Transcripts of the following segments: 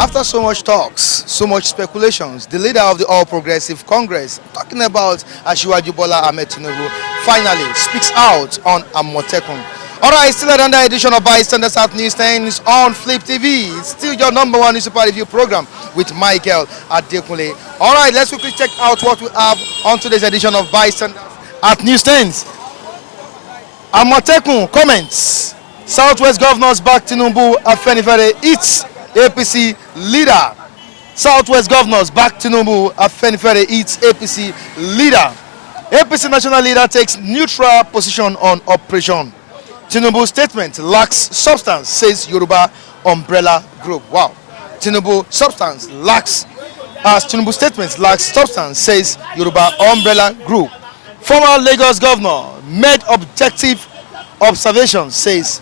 After so much talks, so much speculations, the leader of the All Progressive Congress, talking about Asiwaju Bola Ahmed Tinubu, finally speaks out on Amotekun. Alright, still another edition of Bystander South News 10 on Flip TV. It's still your number one newspaper review program with Michael Adekunle. Alright, let's quickly check out what we have on today's edition of Bystander at News 10. Amotekun comments. Southwest governors back Tinubu Afenifere eats APC leader. Southwest governors back Tinubu Afenifere eats APC leader. APC national leader takes neutral position on operation. Tinubu statement lacks substance, says Yoruba umbrella group. Wow. Tinubu statement lacks substance, says Yoruba umbrella group. Former Lagos governor made objective observations, says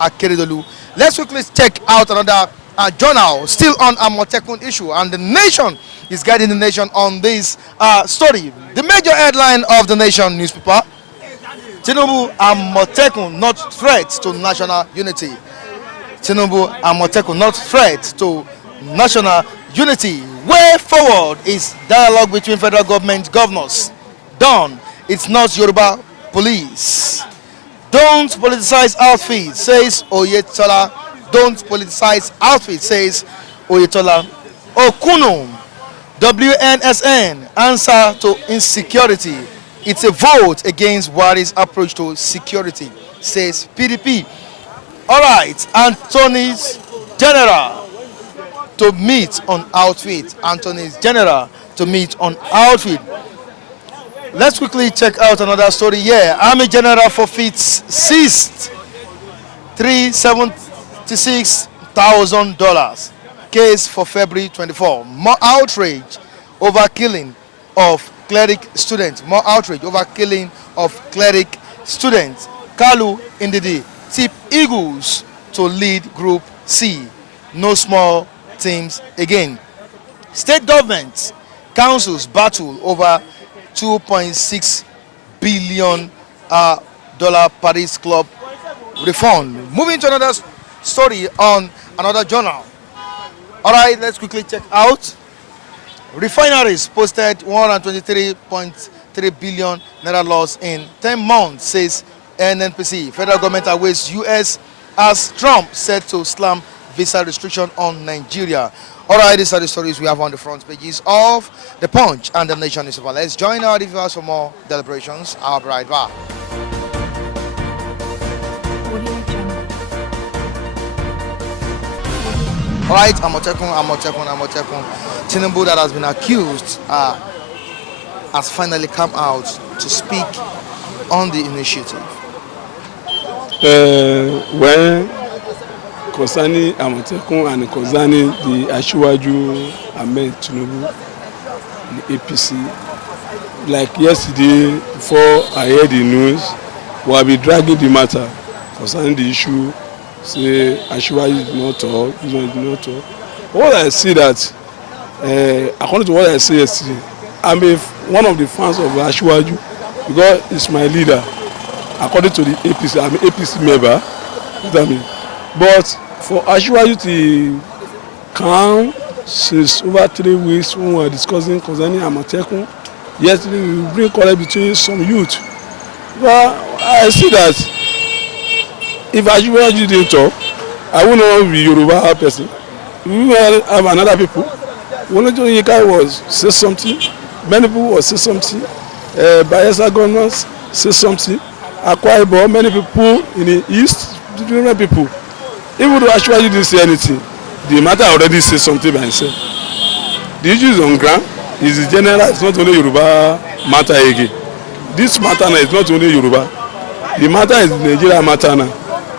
Akeredolu. Let's quickly check out another journal still on Amotekun issue, and the Nation is guiding the nation on this story. The major headline of the Nation newspaper: Tinubu Amotekun not threat to national unity. Tinubu Amotekun not threat to national unity. Way forward is dialogue between federal government governors. Done. It's not Yoruba police. Don't politicize outfits, says Oyetola. Don't politicize outfits, says Oyetola. Okunu, WNSN, answer to insecurity. It's a vote against Buhari's approach to security, says PDP. All right, Anthony's general to meet on outfit. Anthony's general to meet on outfit. Let's quickly check out another story here. Army general forfeits seized $376,000. Case for February 24. More outrage over killing of cleric students. More outrage over killing of cleric students. Kalu Indidi tip Eagles to lead Group C. No small teams again. State governments, councils battle over $2.6 billion Paris Club refund. Moving to another story on another journal. All right, let's quickly check out. Refineries posted 123.3 billion naira loss in 10 months, says NNPC. Federal government awaits US as Trump set to slam visa restriction on Nigeria. All right, these are the stories we have on the front pages of The Punch and The Nation newspaper. Let's join our reviewers for more deliberations. I'll be right back. All right, Amotekun. Tinubu, that has been accused, has finally come out to speak on the initiative. When concerning Amotekun and concerning the Asiwaju Ahmed Tinubu, the APC, like yesterday, before I heard the news, we will be dragging the matter concerning the issue. Say Asiwaju did not talk, this one did not talk. What I see that, according to what I said yesterday, I'm one of the fans of Asiwaju because it's my leader. According to the APC, I'm an APC member. You know what I mean? But for Asiwaju to come since over 3 weeks when we were discussing concerning Amotekun, yesterday we bring quarrel between some youth. Well, I see that if Asiwaju didn't talk, I would not be Yoruba person. We will have another people. When Yika was say something, many people will say something. Bayelsa governors say something. Akwa Ibom, many people in the east, different people. Even though Asiwaju didn't say anything, the matter already says something by himself. The issue is on ground. It's general. It's not only Yoruba matter again. This matter now is not only Yoruba. The matter is Nigeria matter now.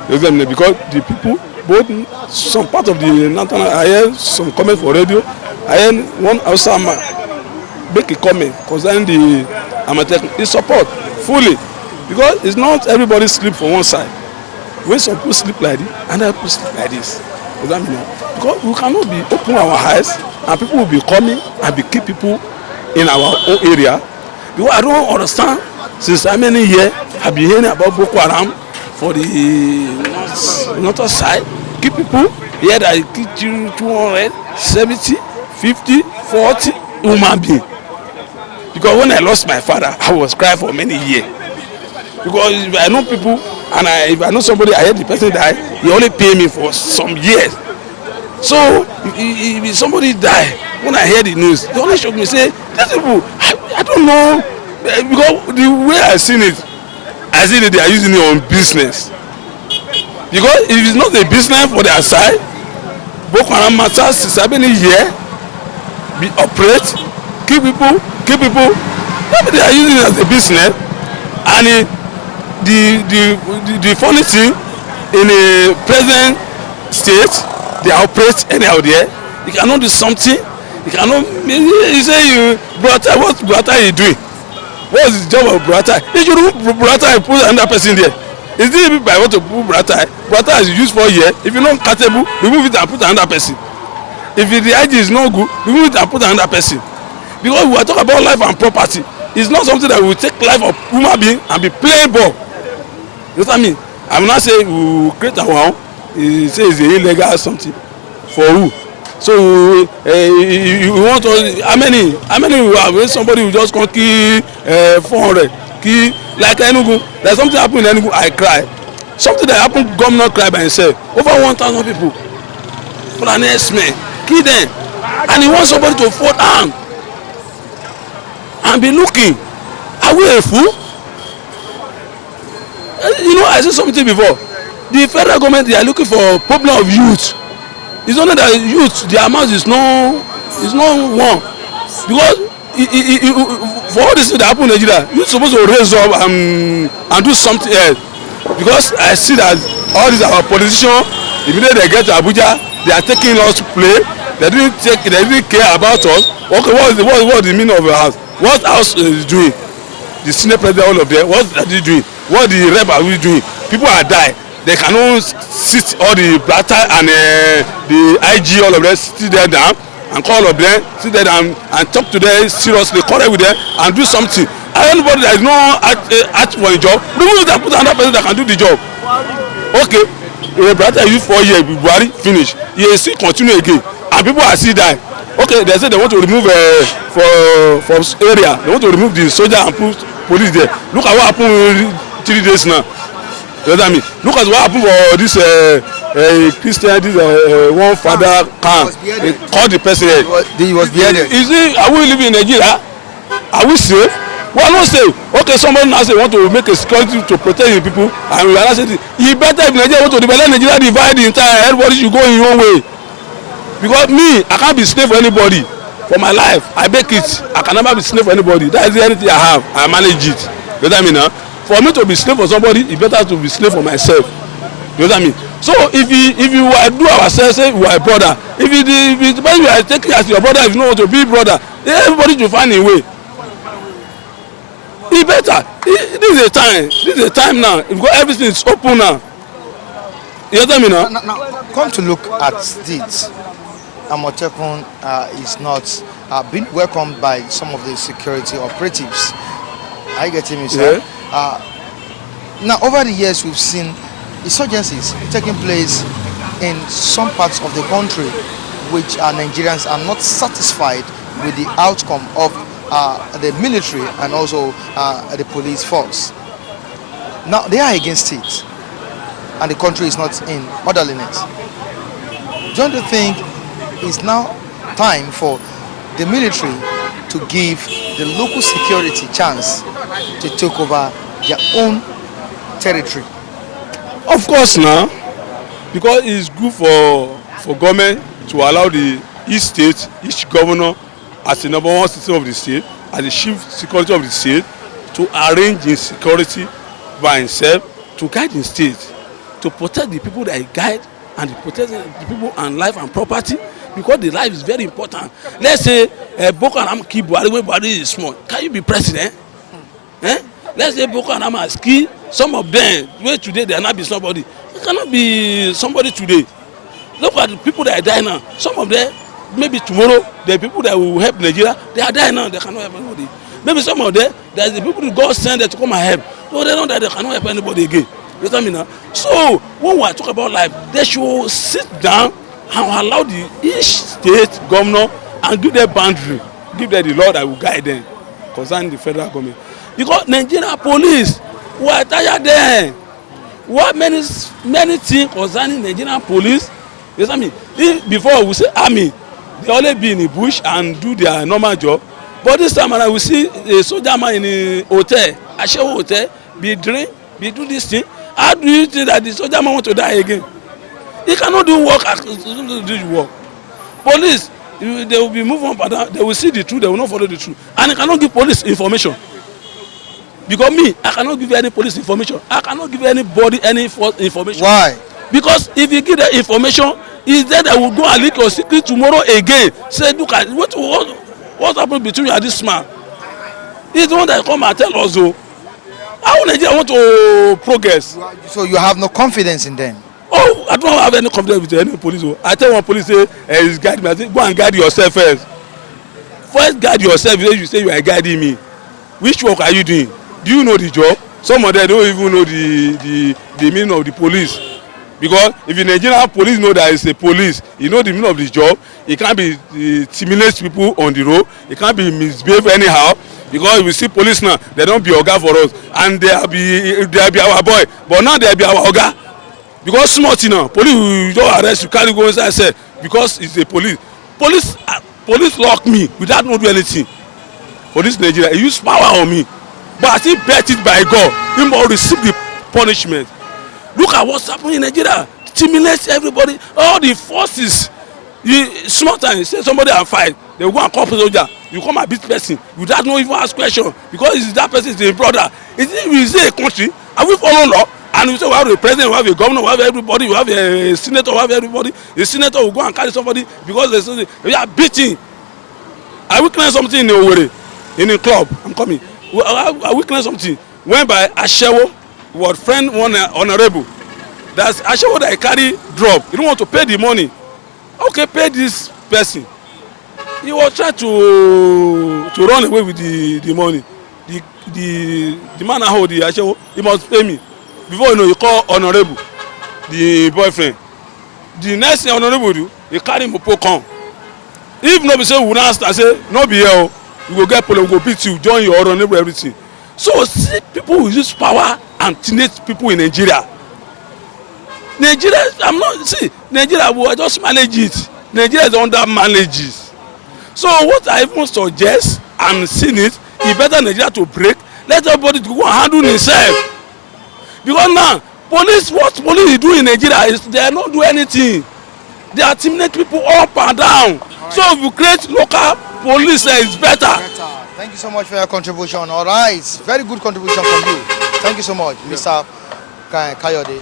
Because the people, both some part of the national, I heard some comment for radio. I heard one outside man make a comment concerning the Amotekun. He support fully because it's not everybody sleep for one side. When some people sleep like this, and other people sleep like this. Because we cannot be open our eyes, and people will be coming and be keep people in our own area. Because I don't understand. Since how many years I've been hearing about Boko Haram for the north side, keep people Here I teach you 270, 50, 40 human being. Because when I lost my father, I was crying for many years. Because if I know people and if I know somebody, I heard the person die, he only pay me for some years. So if somebody die, when I hear the news, they only shock me, say, these people, I don't know, because the way I seen it they are using it on business. Because if it's not a business for their side, Boko Haram matters since I've been here, be operate, keep people. Maybe they are using it as a business, and the funny thing in a present state, they operate anyhow there. You cannot do something. You cannot. You say you brother, what brother are you doing? What is the job of brother? You should remove brother and put another person there. Is it by what to put brother? Brother is used for here. If you're not capable, remove it and put another person. If the idea is not good, remove it and put another person. Because we are talking about life and property. It's not something that will take life of human being and be playing ball. You know what I mean? I'm not saying we will create our own. He says it's illegal something. For who? So you want to, how many we have? When somebody will just come kill 400, kill like Enugu. There's something happened in Enugu, I cry. Something that happened, governor cry by himself. Over 1,000 people. For an S-man, kill them. And he wants somebody to fall down and be looking. Are we a fool? You know, I said something before. The federal government, they are looking for problem of youth. It's only that youth, the amount is not one. Because for all this that happen in Nigeria, you're supposed to raise up and do something else. Because I see that all these our politicians, immediately they get to Abuja, they are taking us to play. They didn't care about us. Okay, what is the meaning of your house? What house is doing? The senior president, all of them, what are they doing? What the rep are we doing? People are dying. They cannot sit all the blatter and the IG, all of them, sit there down and call all of them, sit there down and talk to them seriously, correct with them and do something. Anybody that is not at for a job, remove it and put another person that can do the job. Okay, the blatter use 4 years, Buhari finish. He still continue again, and people are still dying. Okay, they say they want to remove from area, they want to remove the soldier and put police there. Look at what happened 3 days now. You know what I mean? Look at what happened for this Christian, this one father camp. They called the president. He was beheaded. Is it? Are we living in Nigeria? Are we safe? We are not safe. Okay, somebody now say want to make a security to protect the people, and we are not saying you better if Nigeria want to develop Nigeria, divide the entire. Everybody should go in your own way. Because me, I can't be slave for anybody. For my life, I bake it. I can never be slave for anybody. That is anything I have. I manage it. You know what I mean? Huh? For me to be slave for somebody, it's better to be slave for myself. You know what I mean? So if you do ourselves, say we are a brother. If you are taking as your brother, if you don't want to be brother, everybody should find a way. It's better. This is a time. This is a time now. Because everything is open now. You know what I mean? Huh? Now, come to look at this. Amotekun is not being welcomed by some of the security operatives. Are you getting me, sir? Yeah. Now, over the years, we've seen insurgencies taking place in some parts of the country, which Nigerians are not satisfied with the outcome of the military and also the police force. Now, they are against it, and the country is not in orderliness. Don't you think it's now time for the military to give the local security chance to take over their own territory? Of course now, because it's good for government to allow each state, each governor as the number one citizen of the state, as the chief security of the state, to arrange his security by himself, to guide the state, to protect the people that he guide and to protect the people and life and property, because the life is very important. Let's say Boko Haram kill Buhari when Buhari is small. Can you be president? Let's say Boko Haram has killed some of them, where today they are not be somebody. You cannot be somebody today. Look at the people that are dying now. Some of them, maybe tomorrow, the people that will help Nigeria, they are dying now, they cannot help anybody. Maybe some of them, there's the people that God send them to come and help. So they know that they cannot help anybody again. You know what I mean? So when we are talking about life, they should sit down and allow each state governor and give them boundary, give them the law that will guide them concerning the federal government. Because Nigeria police, we are tired there. What many things concerning Nigerian police, you know what I mean? If before we say army, they only be in the bush and do their normal job. But this time around we see a soldier man in a hotel, a show hotel, be drink, be do this thing. How do you think that the soldier man want to die again? He cannot do work as do work. Police, they will be moving up and down, they will see the truth, they will not follow the truth. And they cannot give police information. Because me, I cannot give you any police information. I cannot give anybody any false information. Why? Because if you give the information, is that I will go and leak your secret tomorrow again. Say, look at what happened between you and this man. He's the one that come and tell us, oh, how Nigeria want to progress. So you have no confidence in them? Oh, I don't have any confidence with any police. Oh. I tell one police, say, he's guiding me. I say, go and guide yourself first. First guide yourself. You say you are guiding me. Which work are you doing? Do you know the job? Some of them don't even know the meaning of the police. Because if the Nigerian police know that it's a police, you know the meaning of the job, it can't be intimidate people on the road, it can't be misbehave anyhow. Because if we see police now, they don't be oga for us, and they'll be our boy. But now they'll be our oga. Because small thing now, police will just arrest you, carry go inside cell because it's a police. Police lock me without not do anything. Police Nigeria, he use power on me. But I still bet it by God. He must receive the punishment. Look at what's happening in Nigeria. Stimulates everybody. All the forces. Small time, say somebody and fight. They will go and call soldier. You come and beat person without no even ask question. Because that person is a brother. Is it a country? And we follow law. And we say we have a president, we have a governor, we have everybody, we have a senator, we have everybody. The senator will go and carry somebody because they are beating. I witnessed something in Owerri, in a club. I'm coming. I witnessed something whereby Ashewo was friend one honorable. That's Ashewo that carry drug. You don't want to pay the money. Okay, pay this person. He was trying to run away with the money. The man I hold the Ashewo, he must pay me. Before you know, you call honorable, the boyfriend. The next thing honorable do, he carry him to come. If nobody say we not start, say no be here. You go get police, we go beat you, join your honorable everything. So see, people will use power and teenage people in Nigeria. Nigeria will just manage it. Nigeria is under manages. So what I even suggest and seen it better Nigeria to break. Let everybody to go and handle himself. Because now what police do in Nigeria is they are not do anything. They are intimidate people up and down. Right. So if you create local police, it's better. Thank you so much for your contribution. All right, very good contribution from you. Thank you so much, yeah. Mr. Kayode.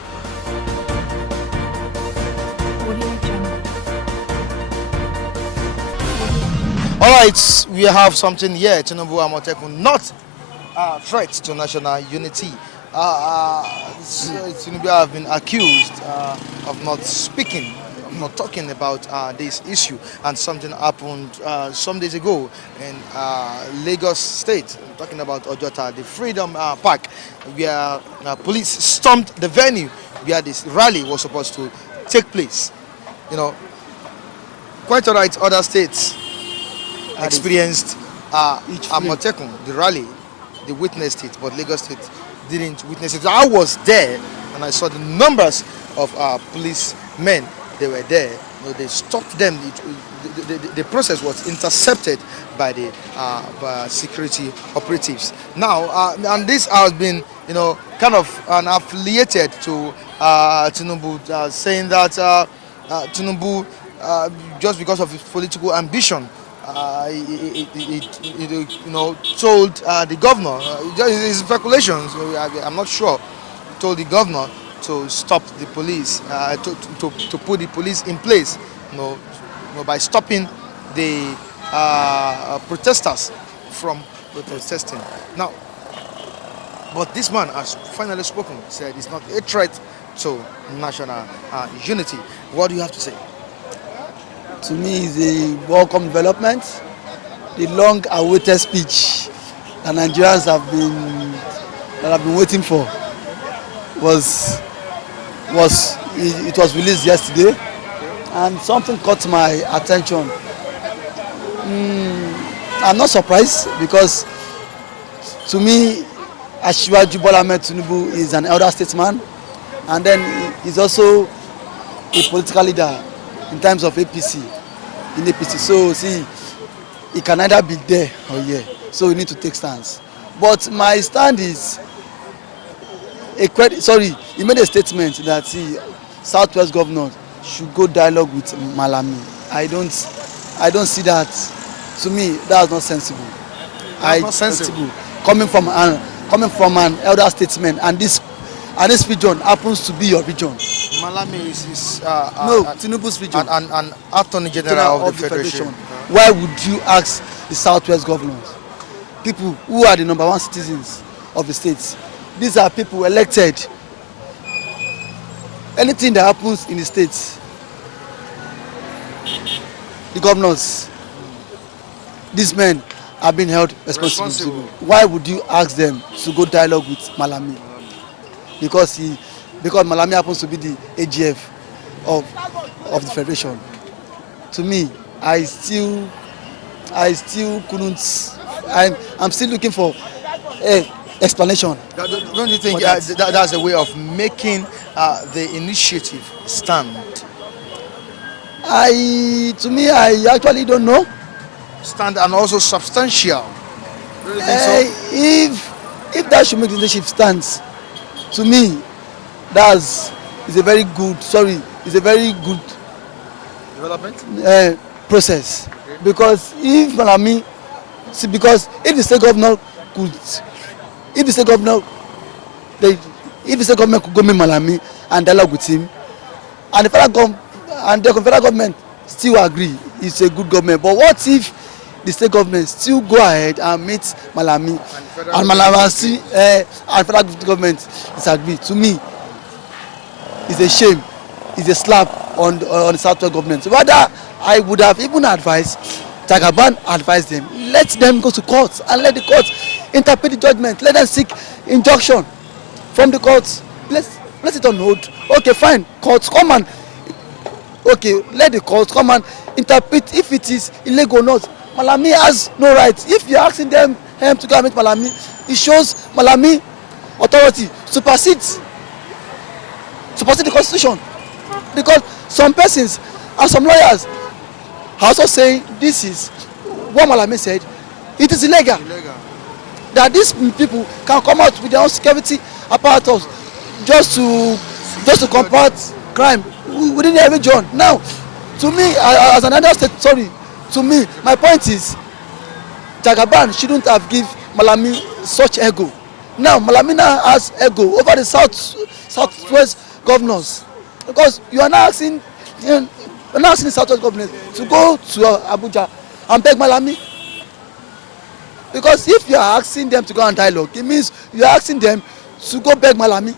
All right, we have something here. Tinubu Amotekun, not a threat to national unity. Tinubu have been accused of not speaking, of not talking about this issue, and something happened some days ago in Lagos State. I'm talking about Ojota, the Freedom Park, where police stormed the venue where this rally was supposed to take place. You know, quite all right, other states experienced Amotekun, the rally, they witnessed it, but Lagos State didn't witness it. I was there and I saw the numbers of policemen. They were there. You know, they stopped them. The process was intercepted by the security operatives. Now, and this has been, you know, kind of affiliated to Tinubu, saying that Tinubu, just because of his political ambition, you know, told the governor, his speculations, I'm not sure, told the governor to stop the police, to put the police in place, you know, by stopping the protesters from protesting. Now, but this man has finally spoken, said it's not a threat to national unity. What do you have to say? To me, is a welcome development. The long-awaited speech that Nigerians have been waiting for was released yesterday, and something caught my attention. I'm not surprised because to me, Asiwaju Bola Ahmed Tinubu is an elder statesman, and then he's also a political leader in terms of APC, in APC. So see, he can either be there or here. So we need to take stance. But my stand is he made a statement that see, Southwest governor should go dialogue with Malami. I don't see that. To me, that's not sensible. Not sensible. Coming from an elder statesman, and this region happens to be your region. Malami is no, Tinubu's region. An attorney general of the Federation. Why would you ask the Southwest governors, people who are the #1 citizens of the states? These are people elected. Anything that happens in the states, the governors, these men are being held responsible. Why would you ask them to go dialogue with Malami? Because Malami happens to be the AGF of the Federation. To me, I still couldn't. I'm still looking for explanation. Don't you think that's a way of making the initiative stand? To me, I actually don't know. Stand and also substantial. Don't you think so? If that should make the initiative stand, to me, is a very good Development? Process. Because if Malami, if the state governor could go meet Malami and dialogue with him, and the federal government still agree, it's a good government. But what if the state government still go ahead and meet Malami and federal government disagree? To me, it's a shame. It's a slap on the Southwest government. So rather, I would have even advised Jagaban, advised them, let them go to court and let the court interpret the judgment. Let them seek injunction from the courts. Place it on hold. Okay, fine. Courts come and let the courts come and interpret if it is illegal or not. Malami has no right. If you're asking them to go and meet Malami, it shows Malami authority supersedes the constitution. Because some persons and some lawyers are also saying this is what Malami said. It is illegal. That these people can come out with their own security apparatus just to combat crime within their region. Now, to me, as an elder state, to me, my point is, Jagaban shouldn't have given Malami such ego. Now, Malami now has ego over the Southwest governors, because you are now asking the Southwest governors to go to Abuja and beg Malami. Because if you are asking them to go and dialogue, it means you are asking them to go beg Malami.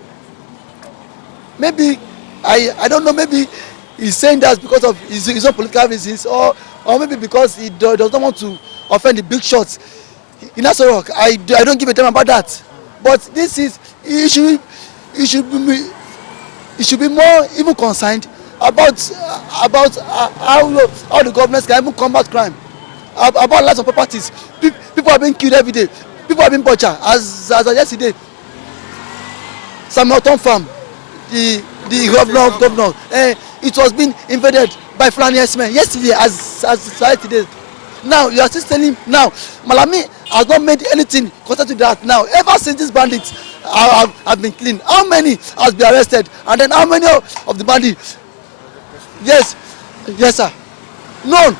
Maybe I don't know. Maybe he's saying that because of his own political reasons, or maybe because he does not want to offend the big shots in Asorok. I don't give a damn about that. But this is he should be more even concerned about how the governments can even combat crime, about lots of properties. People are being killed every day. People are being butchered. As yesterday, Samuel Farm, the governor, it was being invaded by Fulani herdsmen yesterday as today. Now you are still telling now Malami has not made anything concerning to that. Now ever since these bandits have been cleaned, how many has been arrested, and then how many of the bandits? Yes sir, none.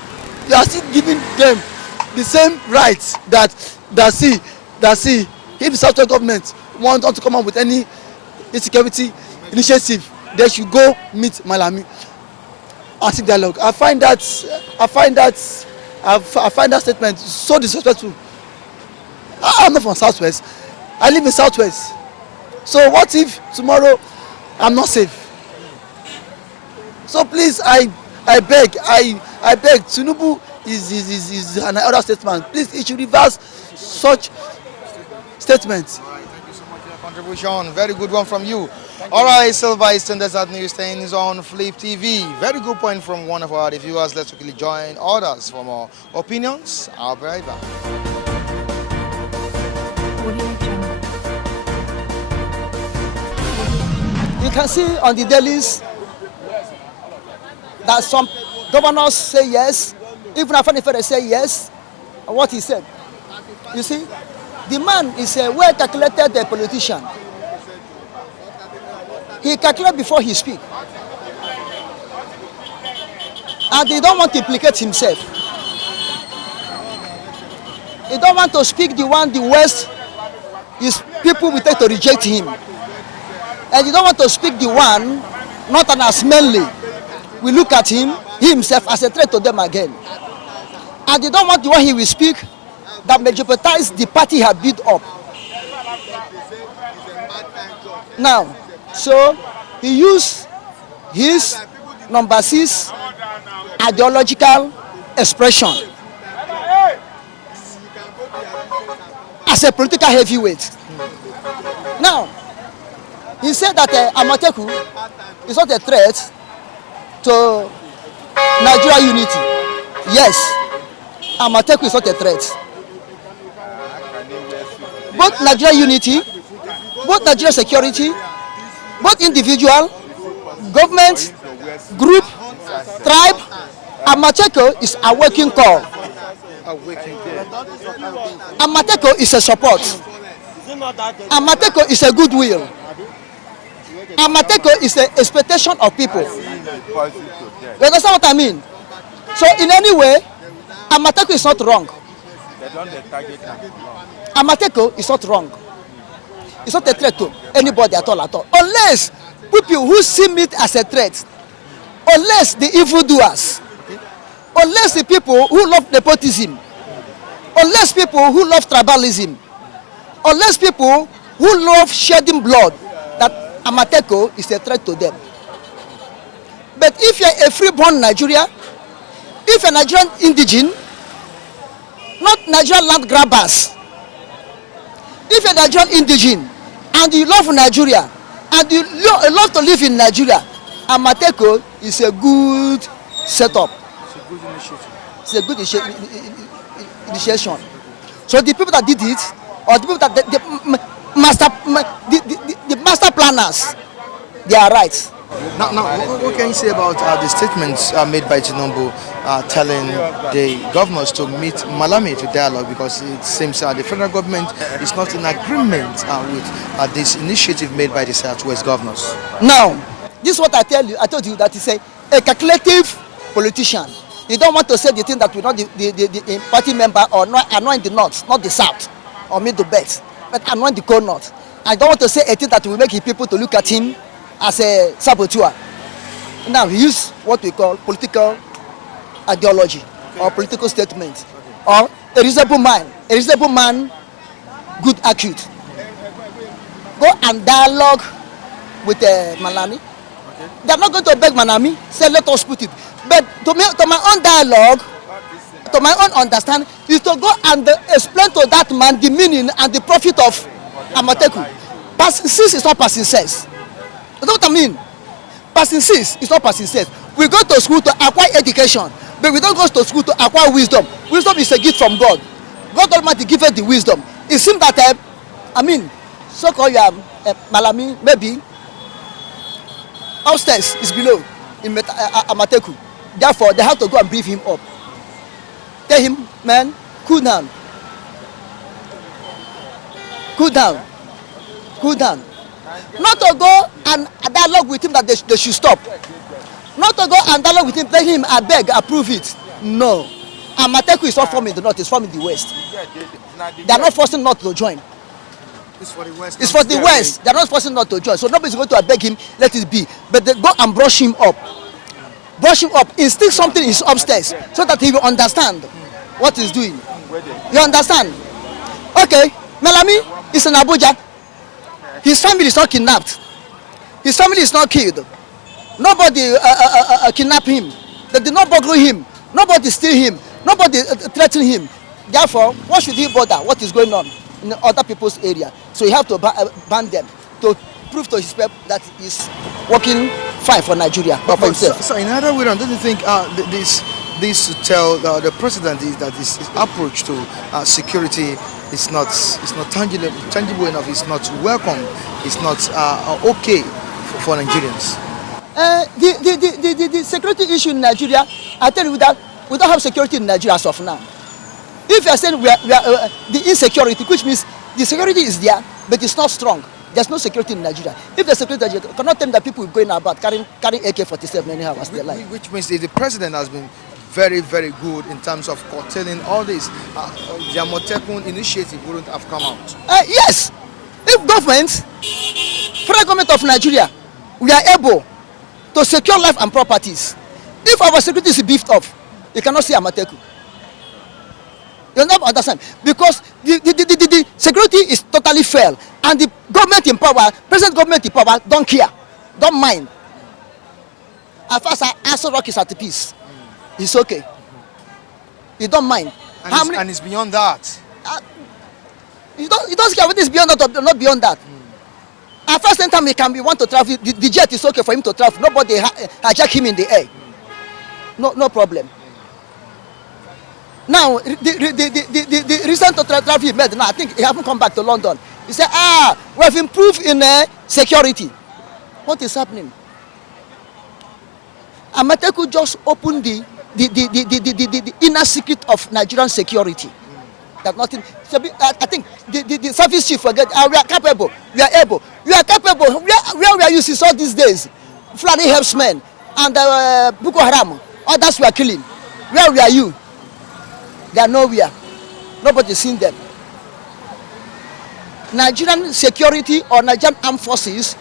You are still giving them the same rights that see if the Southwest government want to come up with any insecurity initiative, they should go meet Malami and seek dialogue. I find that statement so disrespectful. I'm not from Southwest. I live in Southwest. So what if tomorrow I'm not safe? So please, I beg, Tinubu is an elder statesman. Please, he should reverse such statements. Thank you so much for your contribution. Very good one from you. All right, Silver Eastern Desert News 10 is on Flip TV. Very good point from one of our viewers. Let's quickly join others for more opinions. I'll be right back. You can see on the dailies that some governors say yes, even Afenifere say yes, and what he said. You see, the man is a well-calculated politician. He calculates before he speaks. And he don't want to implicate himself. He don't want to speak the one the West, his people will take to reject him. And he don't want to speak the one, not an as manly. We look at him, himself, as a threat to them again. And they don't want the one he will speak that may jeopardize the party he had built up. Now, so he used his number 6 ideological expression as a political heavyweight. Now, he said that Amotekun is not a threat to Nigeria unity. Yes, Amotekun is not a threat. Both Nigeria unity, both Nigeria security, both individual, government, group, tribe, Amotekun is a working call. Amotekun is a support. Amotekun is a goodwill. Amotekun is an expectation of people. You understand what I mean? So in any way, Amotekun is not wrong. Amotekun is not wrong. It's not a threat to anybody at all. Unless people who see it as a threat, unless the evildoers, unless the people who love nepotism, unless people who love tribalism, unless people who love shedding blood, that Amotekun is a threat to them. But if you're a free-born Nigeria, if you're Nigerian indigene, not Nigerian land grabbers, if you're Nigerian indigene and you love Nigeria and you love to live in Nigeria, Amotekun is a good setup. It's a good initiation. So the people that did it, or the people that the master planners, they are right. Now, what can you say about the statements made by Tinubu telling the governors to meet Malami to dialogue, because it seems the federal government is not in agreement with this initiative made by the Southwest governors? Now, this is what I told you that he's a calculative politician. He don't want to say the thing that will not the party member or not anoint the north, not the south, or middle belt, but anoint the cold north. I don't want to say a thing that will make people to look at him as a saboteur. Now he used what we call political ideology or political statement, or a reasonable man, good acute. Go and dialogue with Malami. They are not going to beg Malami, say let us put it. But to my own dialogue, to my own understanding, is to go and explain to that man the meaning and the profit of Amotekun. Passing 6 is not passing 6. You know what I mean? Passing 6 is not passing 6. We go to school to acquire education, but we don't go to school to acquire wisdom. Wisdom is a gift from God. God Almighty gave us the wisdom. It seems that, so-called Malami, maybe, upstairs is below in Amotekun. Therefore, they have to go and brief him up. Tell him, man, cool down. Cool down. Cool down. Not to go and dialogue with him that they should stop. Not to go and dialogue with him, tell him, I beg, approve it. No. Amotekun is not forming the north, it's forming the west. They are not forcing not to join. It's for the West. It's for the West. They are not forcing not to join. So nobody's going to beg him, let it be. But they go and brush him up. Brush him up. Instill something in his upstairs so that he will understand what he's doing. You understand? Okay. Malami is in Abuja. His family is not kidnapped. His family is not killed. Nobody kidnapped him. They did not burgle him. Nobody steal him. Nobody threaten him. Therefore, what should he bother? What is going on? in other people's area. So you have to ban them to prove to his people that he's working fine for Nigeria, but for himself. So in another way, don't you think this to tell the president is that his approach to security is not tangible enough, it's not welcome, it's not okay for Nigerians? The security issue in Nigeria, I tell you that we don't have security in Nigeria as of now. If you are saying we are the insecurity, which means the security is there, but it's not strong. There's no security in Nigeria. If there's security, you cannot tell me that people are going about carrying AK-47 anyhow as they like. Which means the president has been very, very good in terms of curtailing all this. The Amotekun initiative wouldn't have come out. Yes, if government, federal government of Nigeria, we are able to secure life and properties. If our security is beefed up, you cannot see Amotekun. You don't understand, because the security is totally failed, and the government in power, present government in power, don't care, don't mind. As far as Aso Rock is at peace, it's okay. You don't mind. And it's beyond that. You don't care whether it's beyond that or not beyond that. At first time he want to travel, the jet is okay for him to travel. Nobody hijack him in the air. No problem. Now, the recent travel he made, now I think he haven't come back to London. He said, we have improved in security. What is happening? Amotekun just opened the inner secret of Nigerian security. That nothing. I think the service chief forget. We are capable. We are able. We are capable. Where we are using all these days, Fulani herdsmen and Boko Haram. Others we are killing. Where we are you? They are nowhere. Nobody seen them. Nigerian security or Nigerian armed forces,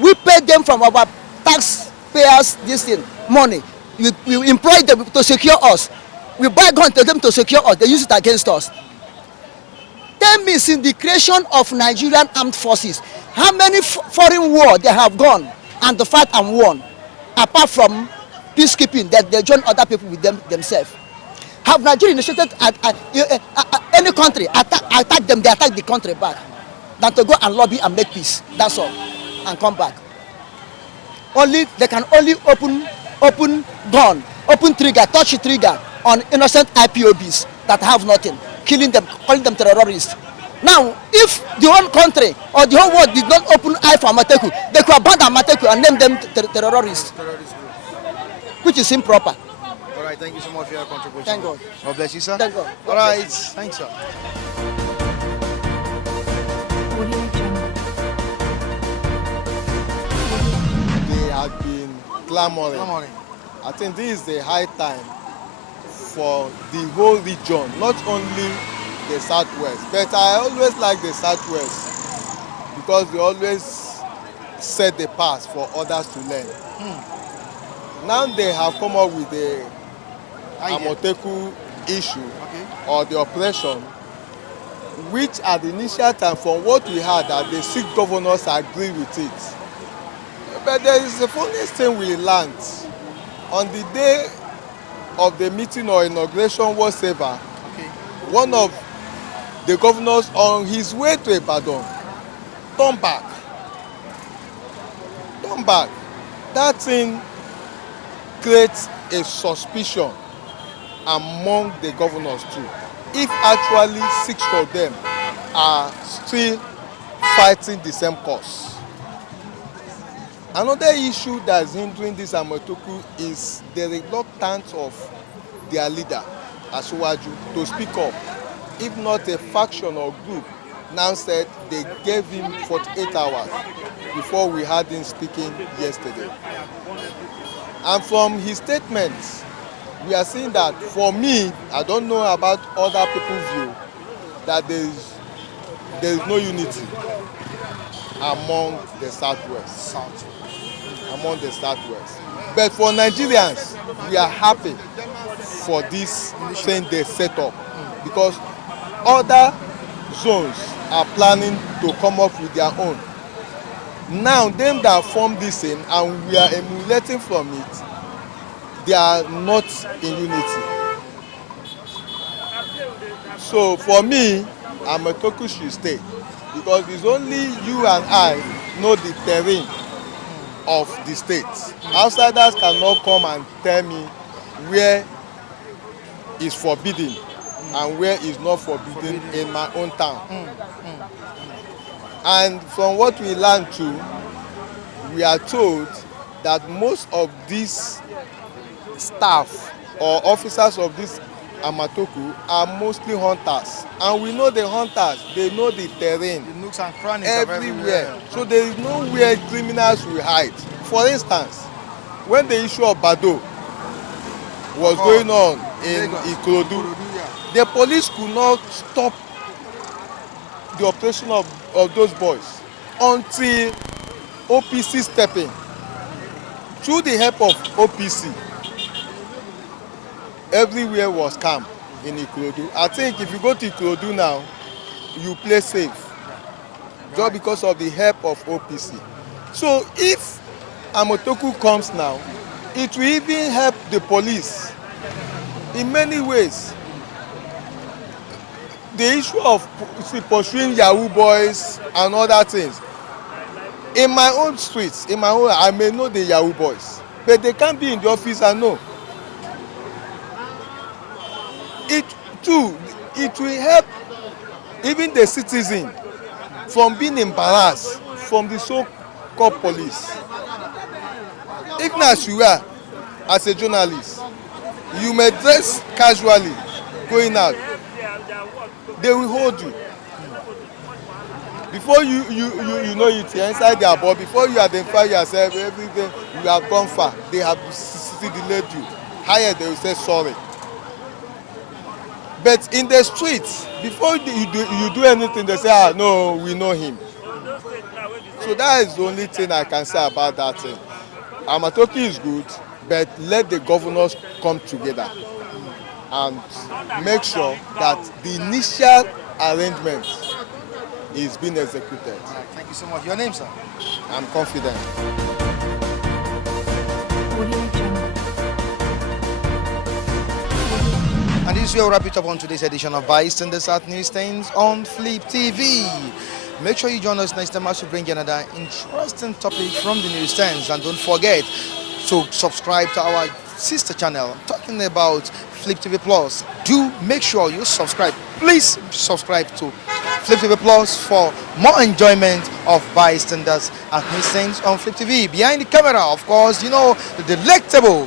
we pay them from our taxpayers this thing, money. We employ them to secure us. We buy guns to them to secure us. They use it against us. Tell me, since the creation of Nigerian armed forces, how many foreign wars they have gone and to fight and won, apart from peacekeeping that they join other people with themselves? Have Nigeria initiated any country attack them? They attack the country back, than to go and lobby and make peace. That's all, and come back. They can only open gun, open trigger, touch trigger on innocent IPOBs that have nothing, killing them, calling them terrorists. Now, if the whole country or the whole world did not open eye for Amotekun, they could abandon Amotekun and name them terrorists, which is improper. All right, thank you so much for your contribution. Thank God. God bless you, sir. Thank God. All right, thanks, sir. They have been clamoring. I think this is the high time for the whole region, not only the Southwest, but I always like the Southwest because they always set the path for others to learn. Now they have come up with the Amotekun issue or the operation, which at the initial time, from what we heard, that the 6 governors agree with it. But there is the funniest thing we learned. On the day of the meeting or inauguration, whatever, one of the governors on his way to Ibadan turned back. That thing creates a suspicion among the governors too. If actually 6 of them are still fighting the same cause. Another issue that's hindering this Amotekun is the reluctance of their leader, Asiwaju, to speak up. If not a faction or group now said they gave him 48 hours before we had him speaking yesterday. And from his statements, we are seeing that, for me, I don't know about other people's view, that there is no unity among the Southwest. But for Nigerians, we are happy for this thing they set up, because other zones are planning to come up with their own. Now, them that form this thing and we are emulating from it, they are not in unity. So for me, Amotekun should stay, because it's only you and I know the terrain of the state. Outsiders cannot come and tell me where is forbidden and where is not forbidden in my own town. And from what we learned too, we are told that most of these staff or officers of this Amotekun are mostly hunters, and we know the hunters, they know the terrain, The nooks and crannies everywhere. So there is nowhere criminals will hide. For instance, when the issue of Bado was going on in Ikorodu, the police could not stop the operation of those boys until OPC stepped in. Through the help of OPC, everywhere was calm in Ikorodu. I think if you go to Ikorodu now, you play safe, just because of the help of OPC. So if Amotekun comes now, it will even help the police in many ways. The issue of pursuing Yahoo boys and other things. In my own streets, in my own, I may know the Yahoo boys, but they can't be in the office and know. It too, it will help even the citizen from being embarrassed from the so-called police. Even as you are, as a journalist, you may dress casually going out. They will hold you. Before you know it, you're inside their body. Before you identify yourself, everything, you have gone far. They have still delayed you. Higher, they will say sorry. But in the streets, before you do anything, they say, ah, no, we know him. So that is the only thing I can say about that thing. Amotekun is good, but let the governors come together and make sure that the initial arrangement is being executed. Right, thank you so much. Your name, sir? I'm confident. And this is where we wrap it up on today's edition of Vice and the South Newsstands on Flip TV. Make sure you join us next time as we bring you another interesting topic from the newsstands. And don't forget to subscribe to our sister channel. I'm talking about Flip TV Plus. Do make sure you subscribe. Please subscribe to Flip TV Plus for more enjoyment of bystanders and newsstands on Flip TV. Behind the camera, of course, you know, the delectable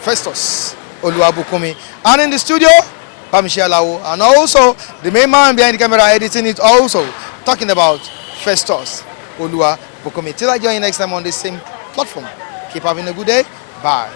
Festus Oluwabukumi, and in the studio, Pamisha Lawo, and also the main man behind the camera editing it, also talking about Festus Oluwabukumi. Till I join you next time on the same platform. Keep having a good day. Bye.